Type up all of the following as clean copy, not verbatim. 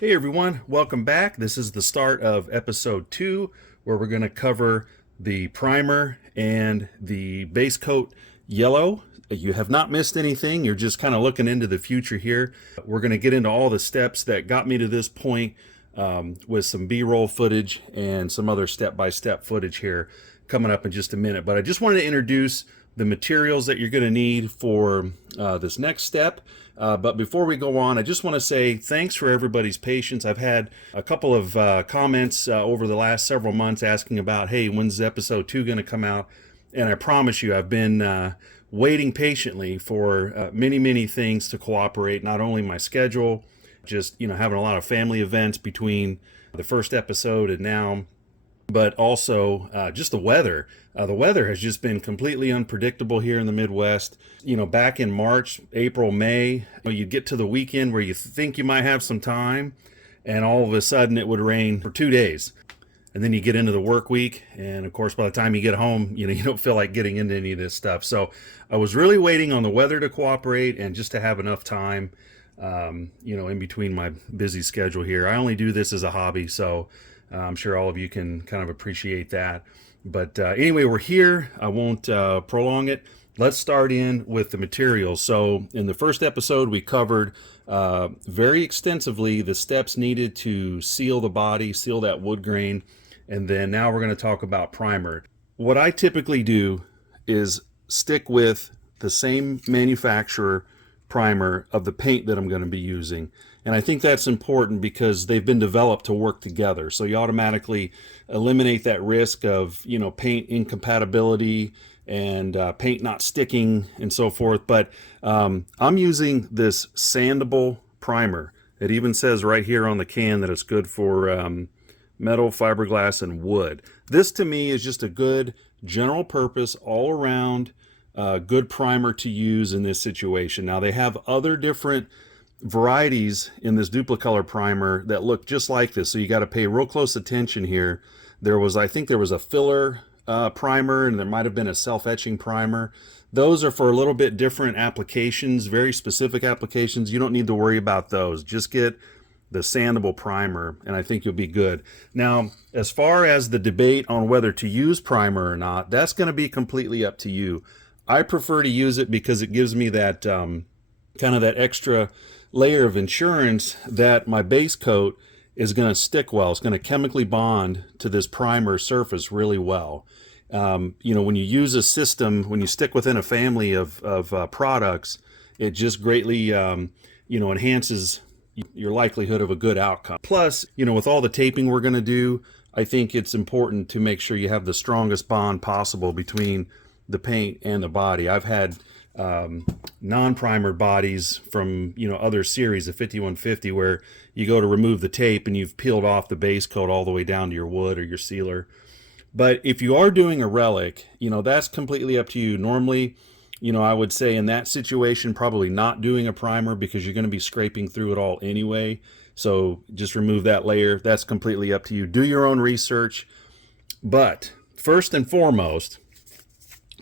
Hey everyone, welcome back. This is the start of episode 2 where we're going to cover the primer and the base coat yellow. You have not missed anything. You're just kind of looking into the future here. We're going to get into all the steps that got me to this point with some B-roll footage and some other step-by-step footage here coming up in just a minute. But I just wanted to introduce the materials that you're going to need for this next step. But before we go on, I just want to say thanks for everybody's patience. I've had a couple of comments over the last several months asking about, hey, when's episode 2 going to come out? And I promise you, I've been waiting patiently for many things to cooperate, not only my schedule, just having a lot of family events between the first episode and now, but also just the weather. The weather has just been completely unpredictable here in the Midwest. Back in March, April, May, you get to the weekend where you think you might have some time, and all of a sudden it would rain for 2 days. And then you get into the work week, and of course by the time you get home, you don't feel like getting into any of this stuff. So I was really waiting on the weather to cooperate and just to have enough time, in between my busy schedule here. I only do this as a hobby, so I'm sure all of you can kind of appreciate that. But anyway, we're here. I won't prolong it. Let's start in with the materials. So in the first episode, we covered very extensively the steps needed to seal the body, seal that wood grain. And then now we're going to talk about primer. What I typically do is stick with the same manufacturer primer of the paint that I'm going to be using. And I think that's important because they've been developed to work together. So you automatically eliminate that risk of, paint incompatibility and paint not sticking and so forth. But I'm using this sandable primer. It even says right here on the can that it's good for metal, fiberglass, and wood. This to me is just a good general purpose, all around good primer to use in this situation. Now they have other different varieties in this Duplicolor primer that look just like this, so you got to pay real close attention here. I think there was a filler primer, and there might have been a self-etching primer. Those are for a little bit different applications, very specific applications. You don't need to worry about those. Just get the sandable primer, and I think you'll be good. Now, as far as the debate on whether to use primer or not, that's going to be completely up to you. I prefer to use it because it gives me that kind of that extra layer of insurance that my base coat is going to stick well. It's going to chemically bond to this primer surface really well. When you use a system, when you stick within a family of products, it just greatly enhances your likelihood of a good outcome. Plus, with all the taping we're going to do, I think it's important to make sure you have the strongest bond possible between the paint and the body. I've had non-primer bodies from other series, the 5150, where you go to remove the tape and you've peeled off the base coat all the way down to your wood or your sealer. But if you are doing a relic, that's completely up to you. Normally, I would say in that situation, probably not doing a primer because you're going to be scraping through it all anyway. So just remove that layer. That's completely up to you. Do your own research. But first and foremost,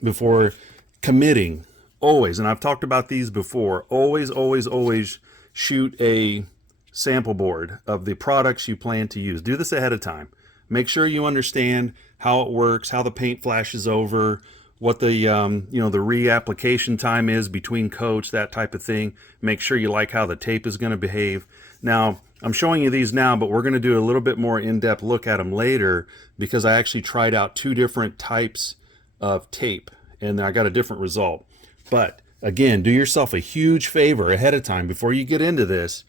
before committing, always, and I've talked about these before, always shoot a sample board of the products you plan to use. Do this ahead of time. Make sure you understand how it works, how the paint flashes over, what the the reapplication time is between coats, that type of thing. Make sure you like how the tape is going to behave. Now, I'm showing you these now, but we're going to do a little bit more in-depth look at them later because I actually tried out 2 different types of tape and I got a different result. But again, do yourself a huge favor ahead of time before you get into this.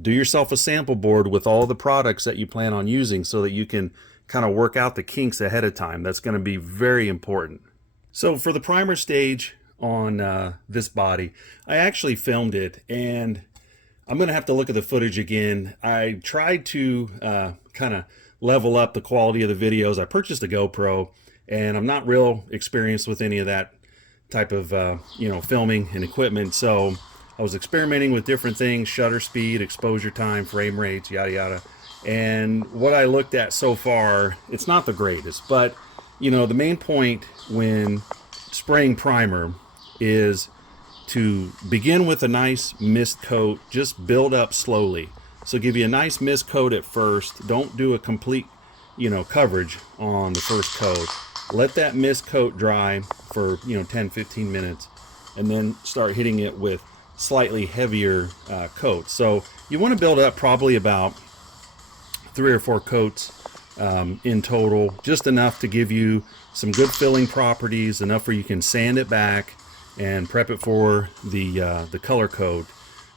Do yourself a sample board with all the products that you plan on using so that you can kind of work out the kinks ahead of time. That's going to be very important. So for the primer stage on this body, I actually filmed it, and I'm going to have to look at the footage again. I tried to kind of level up the quality of the videos. I purchased a GoPro, and I'm not real experienced with any of that type of filming and equipment, so I was experimenting with different things: shutter speed, exposure time, frame rates, yada yada. And what I looked at so far, it's not the greatest, but the main point when spraying primer is to begin with a nice mist coat, just build up slowly. So give you a nice mist coat at first. Don't do a complete, coverage on the first coat. Let that mist coat dry for 10-15 minutes, and then start hitting it with slightly heavier coats. So you want to build up probably about 3 or 4 coats in total, just enough to give you some good filling properties, enough where you can sand it back and prep it for the color coat.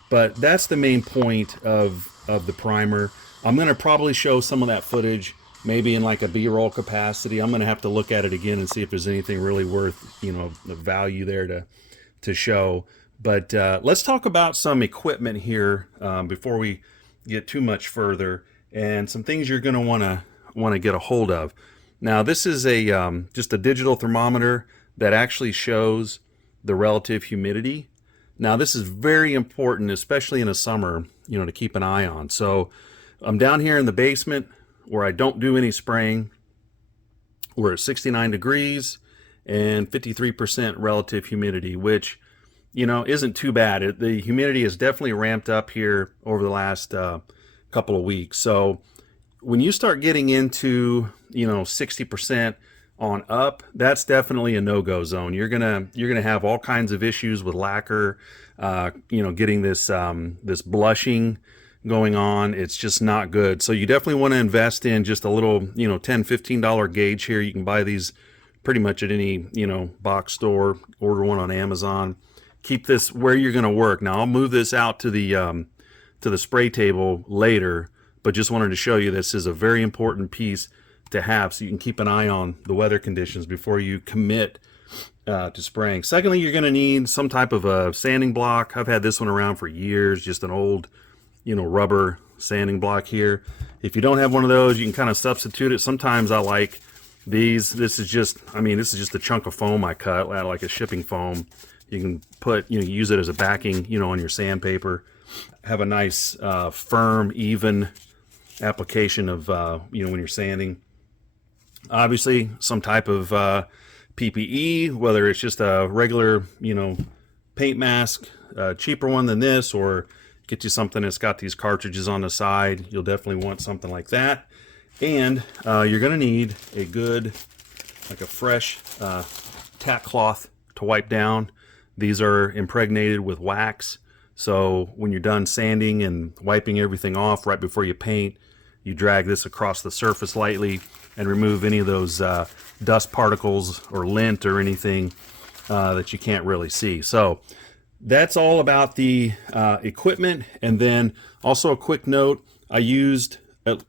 But that's the main point of the primer. I'm going to probably show some of that footage maybe in like a B-roll capacity. I'm going to have to look at it again and see if there's anything really worth the value there to show. But let's talk about some equipment here before we get too much further, and some things you're going to want to get a hold of. Now, this is a just a digital thermometer that actually shows the relative humidity. Now, this is very important, especially in the summer, to keep an eye on. So I'm down here in the basement where I don't do any spraying. We're at 69 degrees and 53% relative humidity, which isn't too bad. The humidity has definitely ramped up here over the last couple of weeks. So when you start getting into 60% on up, that's definitely a no-go zone. You're gonna have all kinds of issues with lacquer, getting this blushing going on. It's just not good. So you definitely want to invest in just a little $10-15 gauge here. You can buy these pretty much at any box store, order one on Amazon. Keep this where you're going to work. Now I'll move this out to the spray table later, but just wanted to show you this is a very important piece to have, so you can keep an eye on the weather conditions before you commit to spraying. Secondly, you're going to need some type of a sanding block. I've had this one around for years, just an old rubber sanding block here. If you don't have one of those, you can kind of substitute it. Sometimes I like these. This is just a chunk of foam I cut, like a shipping foam. You can put, use it as a backing, on your sandpaper. Have a nice, firm, even application of, when you're sanding. Obviously, some type of PPE, whether it's just a regular, paint mask, cheaper one than this, or get you something that's got these cartridges on the side. You'll definitely want something like that. And you're going to need a good, like a fresh tack cloth to wipe down. These are impregnated with wax, so when you're done sanding and wiping everything off right before you paint, you drag this across the surface lightly and remove any of those dust particles or lint or anything that you can't really see. So that's all about the equipment. And then also a quick note, I used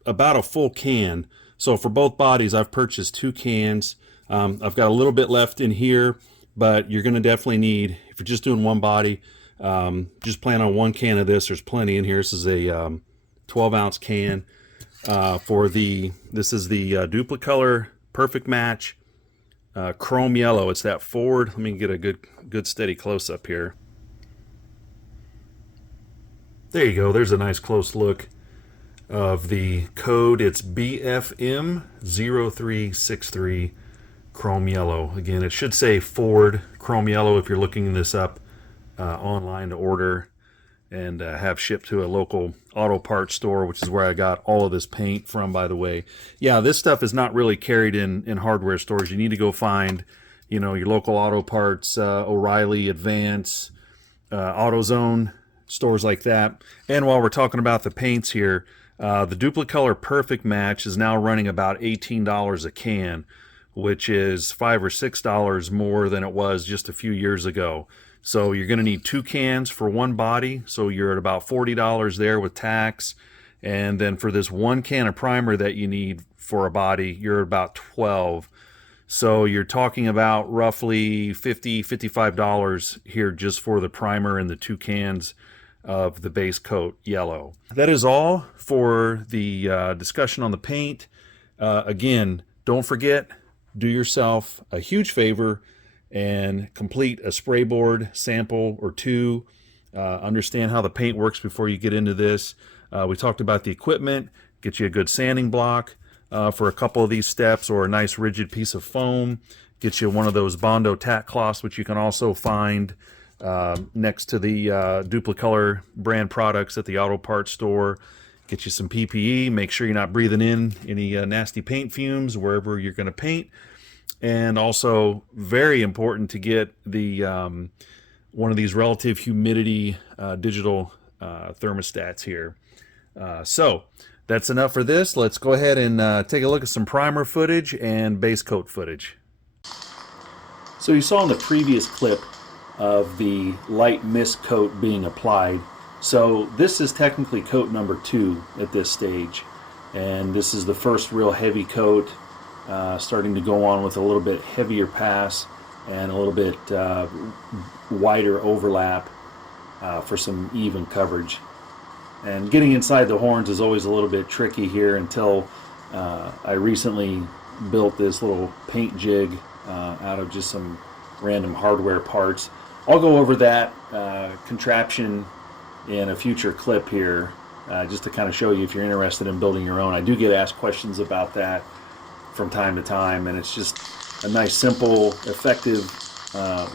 about a full can. So for both bodies, I've purchased 2 cans. I've got a little bit left in here, but you're going to definitely need, if you're just doing one body, just plan on 1 can of this. There's plenty in here. This is a 12-ounce can this is the Duplicolor Perfect Match Chrome Yellow. It's that forward. Let me get a good steady close-up here. There you go. There's a nice close look of the code. It's BFM0363 Chrome Yellow. Again, it should say Ford Chrome Yellow if you're looking this up online to order and have shipped to a local auto parts store, which is where I got all of this paint from, by the way. Yeah, this stuff is not really carried in hardware stores. You need to go find, your local auto parts, O'Reilly, Advance, AutoZone, stores like that. And while we're talking about the paints here, the Duplicolor Perfect Match is now running about $18 a can, which is $5 or $6 more than it was just a few years ago. So you're going to need 2 cans for 1 body, so you're at about $40 there with tax. And then for this 1 can of primer that you need for a body, you're about $12. So you're talking about roughly $50, $55 here just for the primer and the 2 cans of the base coat yellow. That is all for the discussion on the paint. Again, don't forget, do yourself a huge favor and complete a spray board sample or 2. Understand how the paint works before you get into this. We talked about the equipment. Get you a good sanding block for a couple of these steps, or a nice rigid piece of foam. Get you one of those Bondo tack cloths, which you can also find next to the Duplicolor brand products at the auto parts store. Get you some PPE, make sure you're not breathing in any nasty paint fumes wherever you're going to paint. And also very important to get the one of these relative humidity digital thermostats here. So that's enough for this. Let's go ahead and take a look at some primer footage and base coat footage. So you saw in the previous clip of the light mist coat being applied. So this is technically coat number 2 at this stage, and this is the first real heavy coat, starting to go on with a little bit heavier pass and a little bit wider overlap for some even coverage. And getting inside the horns is always a little bit tricky here until I recently built this little paint jig out of just some random hardware parts. I'll go over that contraption in a future clip here, just to kind of show you if you're interested in building your own. I do get asked questions about that from time to time, and it's just a nice, simple, effective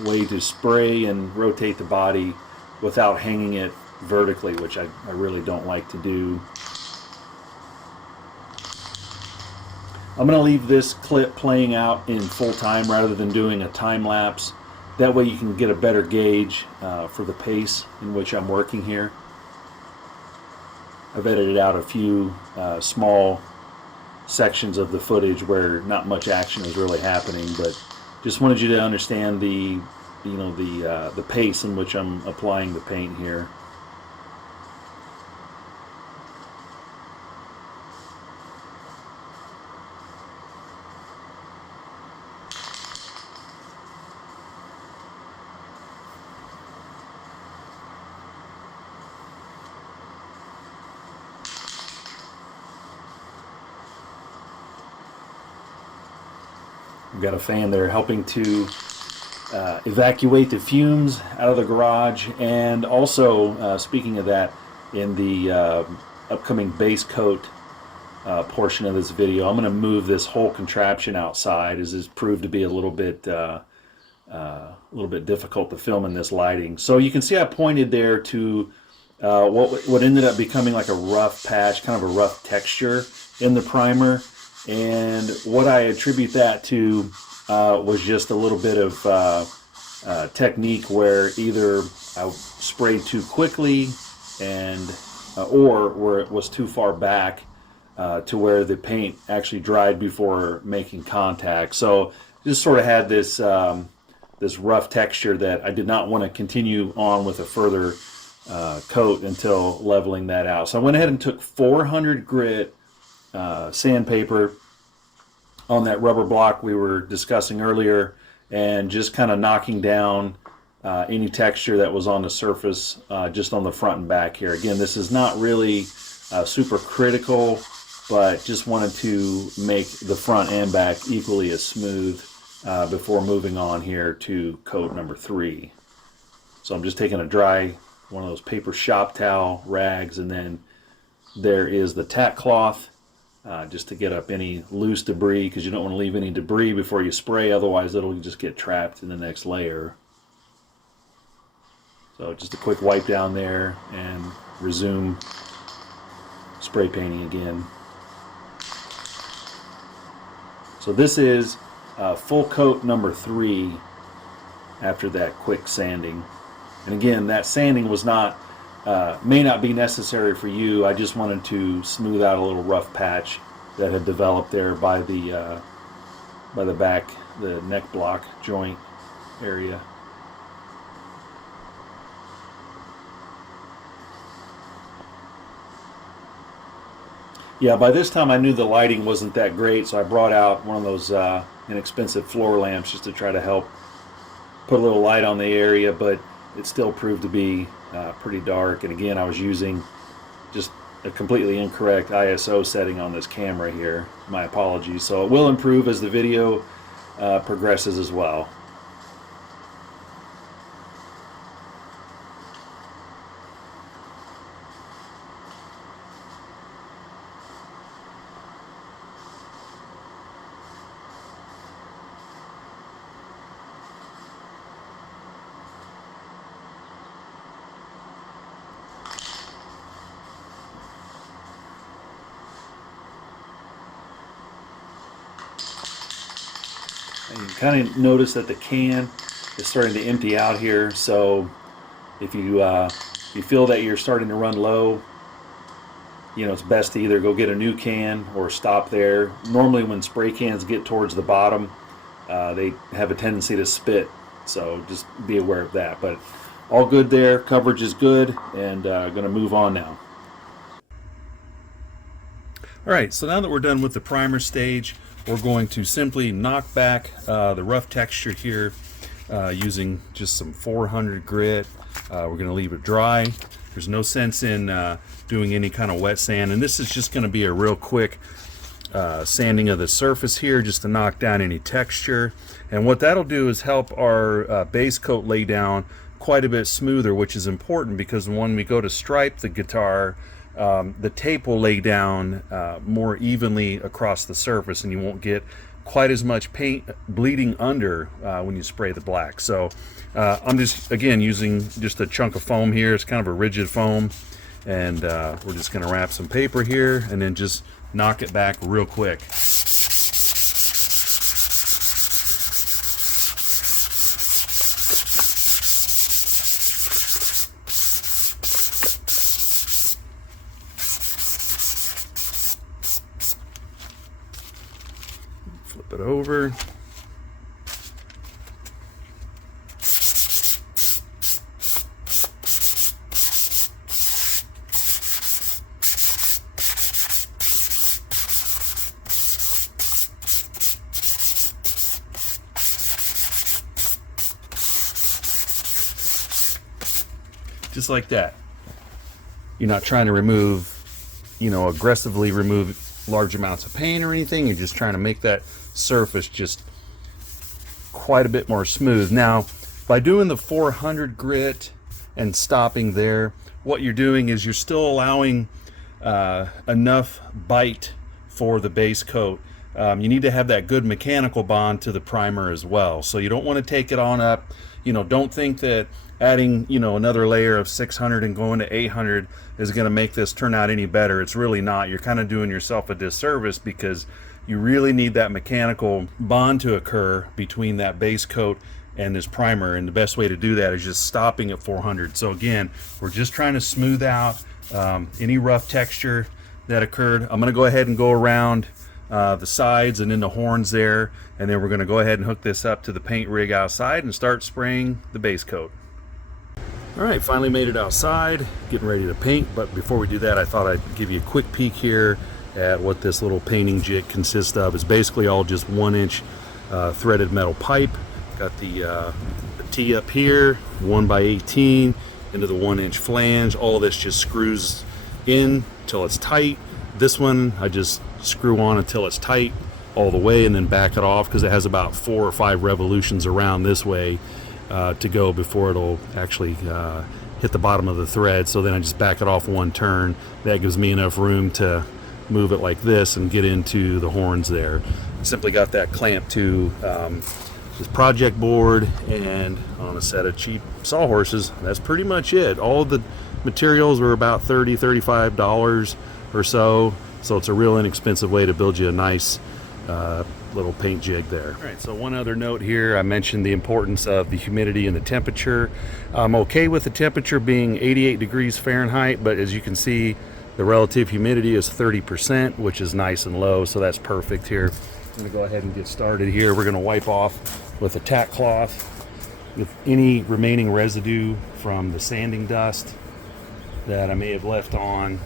way to spray and rotate the body without hanging it vertically, which I really don't like to do. I'm going to leave this clip playing out in full time rather than doing a time lapse. That way you can get a better gauge for the pace in which I'm working here. I've edited out a few small sections of the footage where not much action is really happening, but just wanted you to understand the pace in which I'm applying the paint here. We've got a fan there helping to evacuate the fumes out of the garage. And also, speaking of that, in the upcoming base coat portion of this video, I'm going to move this whole contraption outside, as this proved to be a little bit difficult to film in this lighting. So you can see I pointed there to what ended up becoming like a rough patch, kind of a rough texture in the primer. And what I attribute that to was just a little bit of technique where either I sprayed too quickly and or where it was too far back to where the paint actually dried before making contact. So just sort of had this this rough texture that I did not want to continue on with a further coat until leveling that out. So I went ahead and took 400 grit sandpaper on that rubber block we were discussing earlier, and just kind of knocking down any texture that was on the surface just on the front and back here. Again, this is not really super critical, but just wanted to make the front and back equally as smooth before moving on here to coat number 3. So I'm just taking a dry, one of those paper shop towel rags, and then there is the tack cloth just to get up any loose debris, because you don't want to leave any debris before you spray, otherwise it'll just get trapped in the next layer. So just a quick wipe down there and resume spray painting again. So this is full coat number 3 after that quick sanding. And again, that sanding was not may not be necessary for you. I just wanted to smooth out a little rough patch that had developed there by the back, the neck block joint area. Yeah, by this time I knew the lighting wasn't that great, so I brought out one of those inexpensive floor lamps just to try to help put a little light on the area, but it still proved to be pretty dark. And again, I was using just a completely incorrect ISO setting on this camera here. My apologies. So it will improve as the video progresses as well. And you kind of notice that the can is starting to empty out here. So if you feel that you're starting to run low, you know, it's best to either go get a new can or stop there. Normally when spray cans get towards the bottom, they have a tendency to spit, so just be aware of that. But all good there, coverage is good, and going to move on now. Alright, so now that we're done with the primer stage, we're going to simply knock back the rough texture here using just some 400 grit. We're going to leave it dry. There's no sense in doing any kind of wet sand, and this is just going to be a real quick sanding of the surface here just to knock down any texture. And what that'll do is help our base coat lay down quite a bit smoother, which is important because when we go to stripe the guitar, the tape will lay down more evenly across the surface, and you won't get quite as much paint bleeding under when you spray the black. So I'm just, again, using just a chunk of foam here. It's kind of a rigid foam, and we're just going to wrap some paper here and then just knock it back real quick. Flip it over. Just like that. You're not trying to remove, you know, aggressively remove large amounts of paint or anything. You're just trying to make that surface just quite a bit more smooth. Now, by doing the 400 grit and stopping there, what you're doing is you're still allowing enough bite for the base coat. You need to have that good mechanical bond to the primer as well. So you don't want to take it on up. You know, don't think that adding, you know, another layer of 600 and going to 800 is going to make this turn out any better. It's really not. You're kind of doing yourself a disservice because you really need that mechanical bond to occur between that base coat and this primer, and the best way to do that is just stopping at 400. So again, we're just trying to smooth out any rough texture that occurred. I'm going to go ahead and go around the sides and in the horns there, and then we're going to go ahead and hook this up to the paint rig outside and start spraying the base coat. Alright, finally made it outside, getting ready to paint, but before we do that I thought I'd give you a quick peek here at what this little painting jig consists of. It's basically all just 1-inch threaded metal pipe. Got the T up here, 1x18 into the 1-inch flange. All of this just screws in till it's tight. This one I just screw on until it's tight all the way and then back it off because it has about 4 or 5 revolutions around this way to go before it'll actually hit the bottom of the thread. So then I just back it off one turn. That gives me enough room to move it like this and get into the horns there. Simply got that clamped to this project board and on a set of cheap sawhorses. That's pretty much it. All of the materials were about $30, $35 or so. So it's a real inexpensive way to build you a nice little paint jig there. All right, so one other note here, I mentioned the importance of the humidity and the temperature. I'm okay with the temperature being 88 degrees Fahrenheit, but as you can see, the relative humidity is 30%, which is nice and low, so that's perfect here. I'm gonna go ahead and get started here. We're gonna wipe off with a tack cloth with any remaining residue from the sanding dust that I may have left on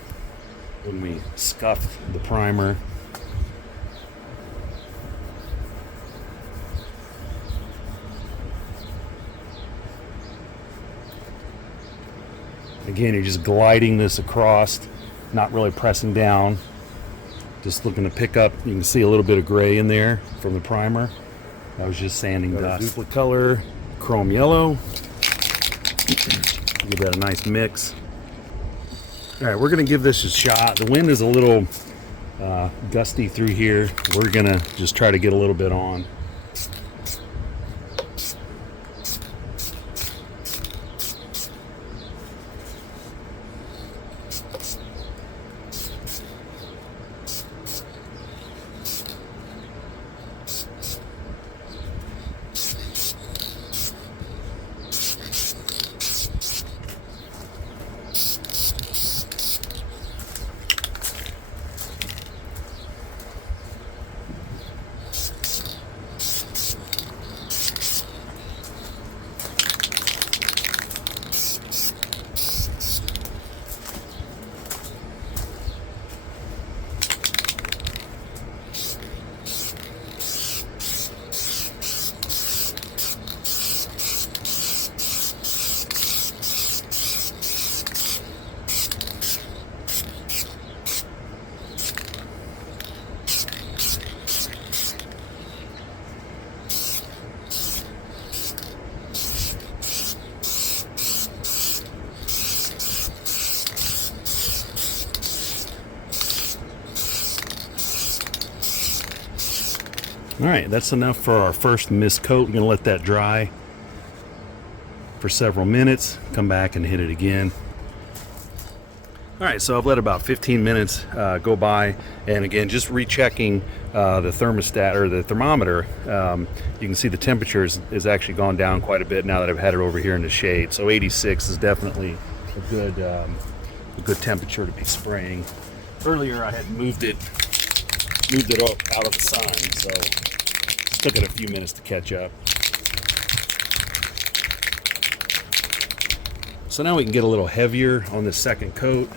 when we scuffed the primer. Again, you're just gliding this across, not really pressing down, just looking to pick up. You can see a little bit of gray in there from the primer. That was just sanding dust. Duplicolor chrome yellow. Give that a nice mix. All right, we're gonna give this a shot. The wind is a little gusty through here. We're gonna just try to get a little bit on. All right, that's enough for our first mist coat. We're going to let that dry for several minutes, come back and hit it again. All right, so I've let about 15 minutes go by, and again, just rechecking the thermostat or the thermometer. You can see the temperature is actually gone down quite a bit now that I've had it over here in the shade. So 86 is definitely a good temperature to be spraying. Earlier I had moved it up out of the sun, so it took it a few minutes to catch up. So now we can get a little heavier on this second coat.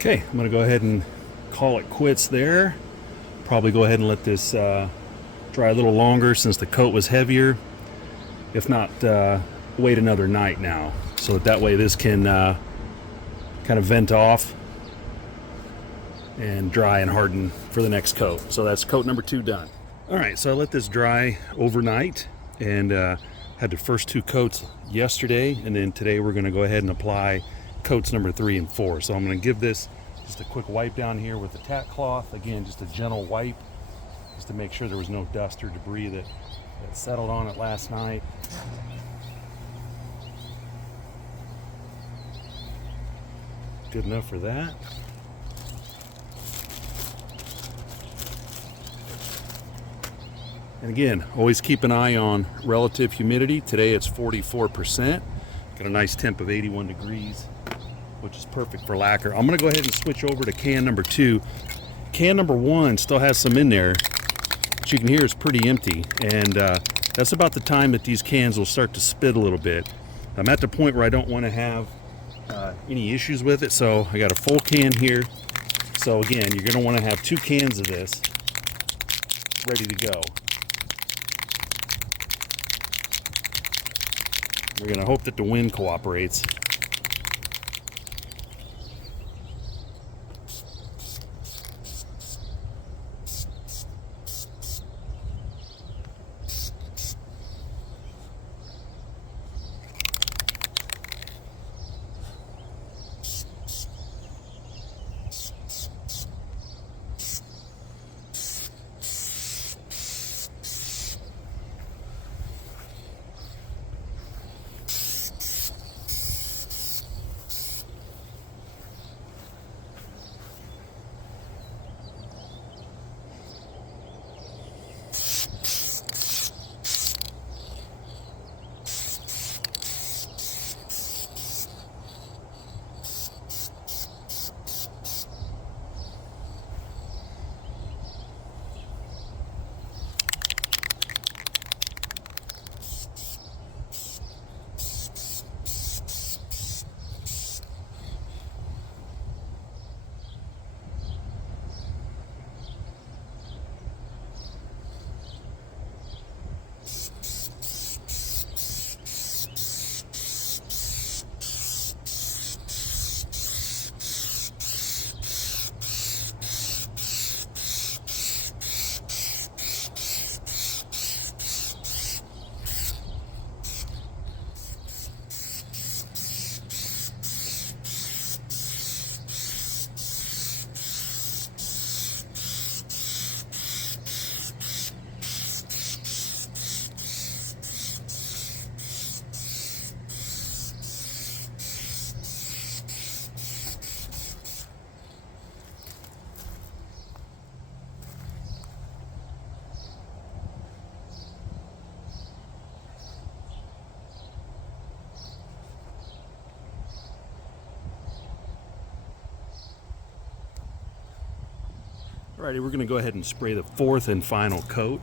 Okay, I'm going to go ahead and call it quits there. Probably go ahead and let this dry a little longer since the coat was heavier. If not, wait another night now, so that way this can kind of vent off and dry and harden for the next coat. So that's coat number 2 done. All right, so I let this dry overnight and had the first 2 coats yesterday, and then today we're going to go ahead and apply coats number 3 and 4. So I'm going to give this just a quick wipe down here with the tack cloth. Again, just a gentle wipe just to make sure there was no dust or debris that settled on it last night. Good enough for that. And again, always keep an eye on relative humidity. Today it's 44%. Got a nice temp of 81 degrees, which is perfect for lacquer. I'm going to go ahead and switch over to can number 2. can number 1 still has some in there, but you can hear it's pretty empty, and that's about the time that these cans will start to spit a little bit. I'm at the point where I don't want to have any issues with it, so I got a full can here. So again, you're going to want to have 2 cans of this ready to go. We're going to hope that the wind cooperates. Alrighty, we're going to go ahead and spray the 4th and final coat.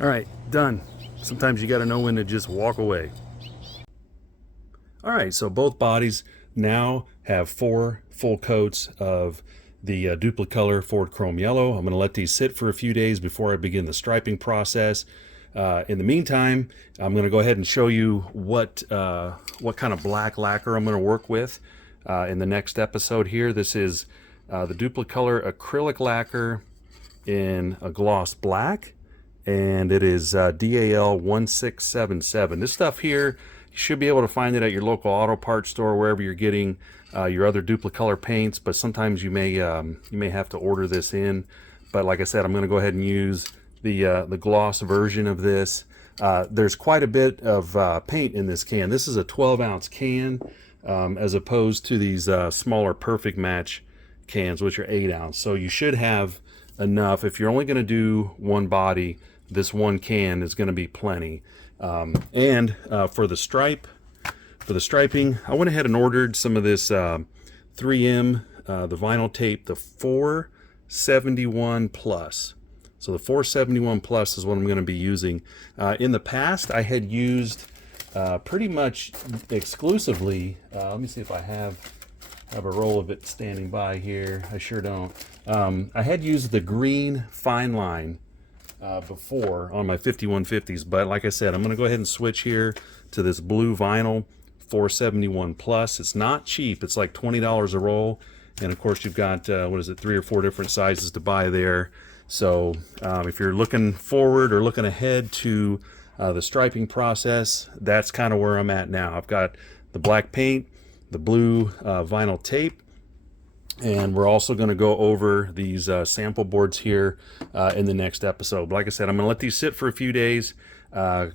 All right, done. Sometimes you got to know when to just walk away. All right, so both bodies now have 4 full coats of the Duplicolor Ford Chrome Yellow. I'm going to let these sit for a few days before I begin the striping process. In the meantime, I'm going to go ahead and show you what kind of black lacquer I'm going to work with in the next episode here. This is the Duplicolor acrylic lacquer in a gloss black, and it is DAL 1677. This stuff here, you should be able to find it at your local auto parts store, wherever you're getting your other Duplicolor paints, but sometimes you may have to order this in. But like I said, I'm going to go ahead and use the gloss version of this. There's quite a bit of paint in this can. This is a 12-ounce can, as opposed to these smaller Perfect Match cans, which are 8-ounce. So you should have enough. If you're only going to do one body, this one can is going to be plenty. And for the striping, I went ahead and ordered some of this 3M, the vinyl tape, the 471 Plus. So the 471 Plus is what I'm going to be using. In the past, I had used pretty much exclusively, let me see if I have a roll of it standing by here. I sure don't. I had used the green fine line before on my 5150s, but like I said, I'm going to go ahead and switch here to this blue vinyl 471 Plus. It's not cheap. It's like $20 a roll, and of course you've got what is it, 3 or 4 different sizes to buy there. So if you're looking forward or looking ahead to the striping process, that's kind of where I'm at now. I've got the black paint, the blue vinyl tape, and we're also going to go over these sample boards here in the next episode. But like I said, I'm going to let these sit for a few days,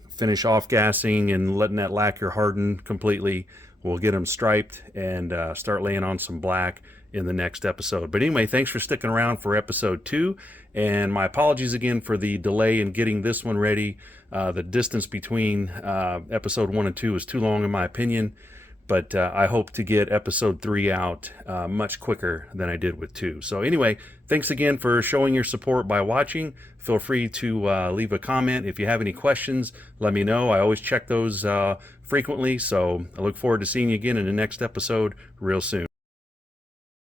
finish off gassing and letting that lacquer harden completely. We'll get them striped and start laying on some black in the next episode. But anyway, thanks for sticking around for episode 2, and my apologies again for the delay in getting this one ready. The distance between episode 1 and 2 is too long in my opinion, but I hope to get episode 3 out much quicker than I did with 2. So anyway, thanks again for showing your support by watching. Feel free to leave a comment. If you have any questions, let me know. I always check those frequently, so I look forward to seeing you again in the next episode real soon.